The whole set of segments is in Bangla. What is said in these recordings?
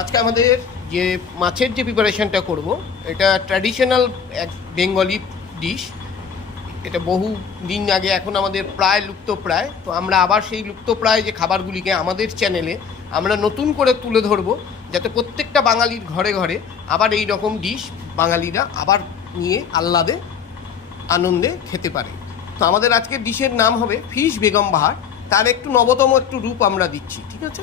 আজকে আমাদের যে মাছের যে প্রিপারেশনটা করব এটা ট্র্যাডিশনাল এক বেঙ্গলি ডিশ। এটা বহু দিন আগে এখন আমাদের প্রায় লুপ্তপ্রায়, তো আমরা আবার সেই লুপ্তপ্রায় যে খাবারগুলিকে আমাদের চ্যানেলে আমরা নতুন করে তুলে ধরবো, যাতে প্রত্যেকটা বাঙালির ঘরে ঘরে আবার এই রকম ডিশ বাঙালিরা আবার নিয়ে আহ্লাদে আনন্দে খেতে পারে। তো আমাদের আজকের ডিশের নাম হবে ফিশ বেগম বাহার। তার একটু নবতম একটু রূপ আমরা দিচ্ছি, ঠিক আছে?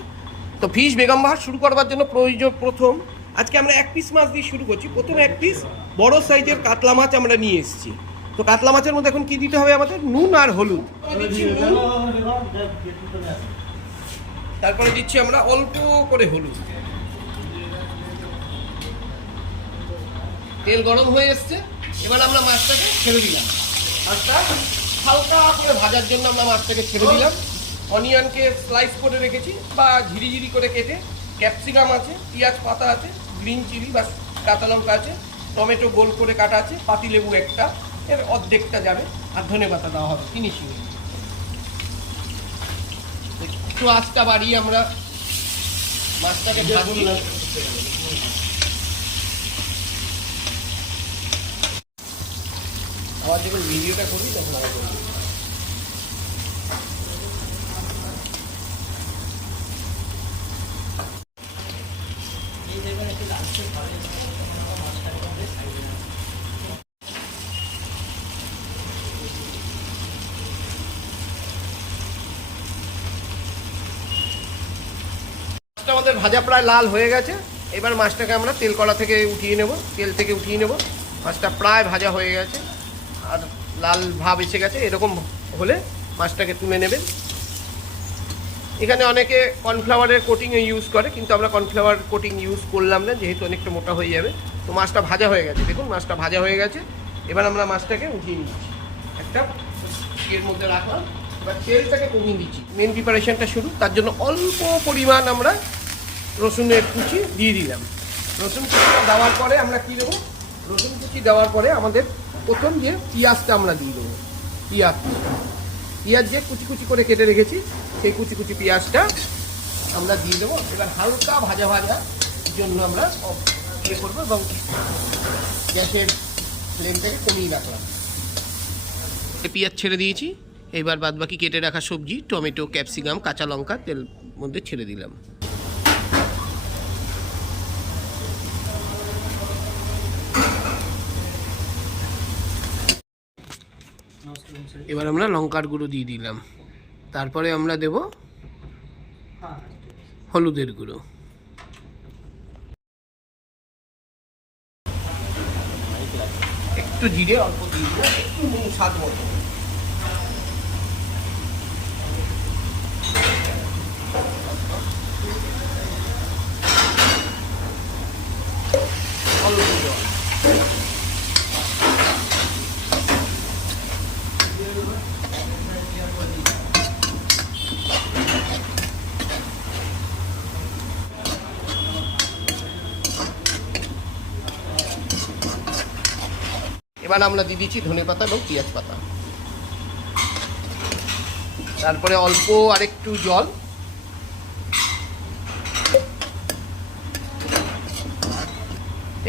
তো ফিশ বেগম বাহার শুরু করবার জন্য প্রয়োজন, প্রথম আজকে আমরা এক পিস মাছ দিয়ে শুরু করছি। প্রথমে এক পিস বড় সাইজের কাতলা মাছ আমরা নিয়ে এসেছি। তো কাতলা মাছের মধ্যে এখন কি দিতে হবে আমাদের? নুন আর হলুদ। তারপরে দিচ্ছি আমরা অল্প করে হলুদ। তেল গরম হয়ে এসছে, এবার আমরা মাছটাকে ছেড়ে দিলাম। মাছটা হালকা করে ভাজার জন্য আমরা মাছটাকে ছেড়ে দিলাম। অনিয়নকে স্লাইস করে রেখেছি বা ঝিরিঝিরি করে কেটে, ক্যাপসিকাম আছে, পেঁয়াজ পাতা আছে, গ্রিন চিলি বা কাঁচা লঙ্কা আছে, টমেটো গোল করে কাটা আছে, পাতিলেবু একটা, এর অর্ধেকটা যাবে, আর ধনেপাতা দেওয়া হবে ফিনিশিং। একটু আঁচটা বাড়িয়ে আমরা মাছটাকে ভাজি। আবার যখন ভিডিওটা করি তখন আবার বলবো। আমাদের ভাজা প্রায় লাল হয়ে গেছে। এবার মাছটাকে আমরা তেল কড়া থেকে উঠিয়ে নেব, তেল থেকে উঠিয়ে নেব। মাছটা প্রায় ভাজা হয়ে গেছে আর লাল ভাব এসে গেছে। এরকম হলে মাছটাকে তুলে নেবেন। এখানে অনেকে কর্নফ্লাওয়ারের কোটিং ইউজ করে, কিন্তু আমরা কর্নফ্লাওয়ার কোটিং ইউজ করলাম না, যেহেতু অনেকটা মোটা হয়ে যাবে। তো মাছটা ভাজা হয়ে গেছে, দেখুন মাছটা ভাজা হয়ে গেছে। এবার আমরা মাছটাকে উঠিয়ে নিচ্ছি, একটা এর মধ্যে রাখলাম। এবার তেলটাকে কমিয়ে দিচ্ছি। মেন প্রিপারেশনটা শুরু, তার জন্য অল্প পরিমাণ আমরা রসুনের কুচি দিয়ে দিলাম। রসুন কুচিটা দেওয়ার পরে আমরা কী দেবো? রসুন কুচি দেওয়ার পরে আমাদের প্রথম যে পেঁয়াজটা আমরা দিয়ে দেবো। পেঁয়াজ যে কুচি কুচি করে কেটে রেখেছি, সেই কুচি কুচি পেঁয়াজটা আমরা দিয়ে দেবো। এবার হালকা ভাজা ভাজার জন্য আমরা ইয়ে করবো এবং গ্যাসের ফ্লেমটাকে কমিয়ে রাখলাম। পেঁয়াজ ছেড়ে দিয়েছি। এবার বাদবাকি কেটে রাখা সবজি, টমেটো, ক্যাপসিকাম, কাঁচা লঙ্কা তেল মধ্যে ছেড়ে দিলাম। এবার আমরা লঙ্কার গুঁড়ো দিয়ে দিলাম। তারপরে আমরা দেব হলুদের গুঁড়ো। একটু জিরে অল্প দিয়ে দিলাম, একটু নুন স্বাদ মতো। অল্প জল। এবার আমরা দিয়ে দিচ্ছি ধনেপাতা এবং পেঁয়াজ পাতা। তারপরে অল্প আরেকটু জল,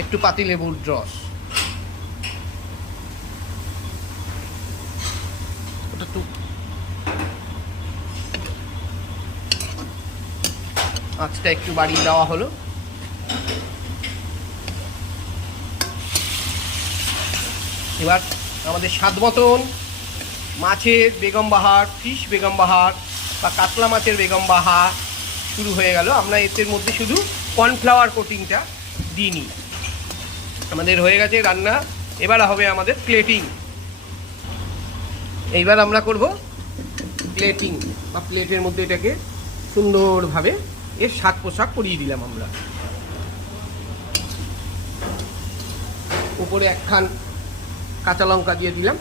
একটু পাতিলেবুর রস। ওটা একটু আঁচটা একটু বাড়িয়ে দেওয়া হলো। এবার আমাদের স্বাদ মতন মাছের বেগম বাহার, ফিশ বেগম বাহার বা কাতলা মাছের বেগম বাহার শুরু হয়ে গেল। আমরা এর মধ্যে শুধু কর্নফ্লাওয়ার কোটিংটা দিইনি। আমাদের হয়ে গেছে রান্না। এবার হবে আমাদের প্লেটিং। এইবার আমরা করব প্লেটিং বা প্লেটের মধ্যে এটাকে সুন্দরভাবে এর শাক পোশাক করিয়ে দিলাম আমরা। উপরে একখান কাঁচা লঙ্কা দিয়ে দিলাম।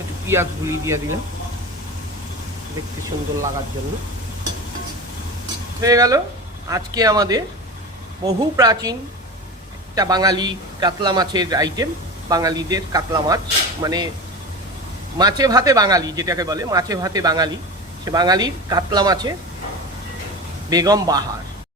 একটু পেঁয়াজ গুলি দিয়ে দিলাম দেখতে সুন্দর লাগার জন্য। হয়ে গেল আজকে আমাদের বহু প্রাচীন একটা বাঙালি কাতলা মাছের আইটেম। বাঙালিদের কাতলা মাছ মানে মাছে ভাতে বাঙালি যেটাকে বলে, মাছে ভাতে বাঙালি, সে বাঙালির কাতলা মাছে বেগম বাহার।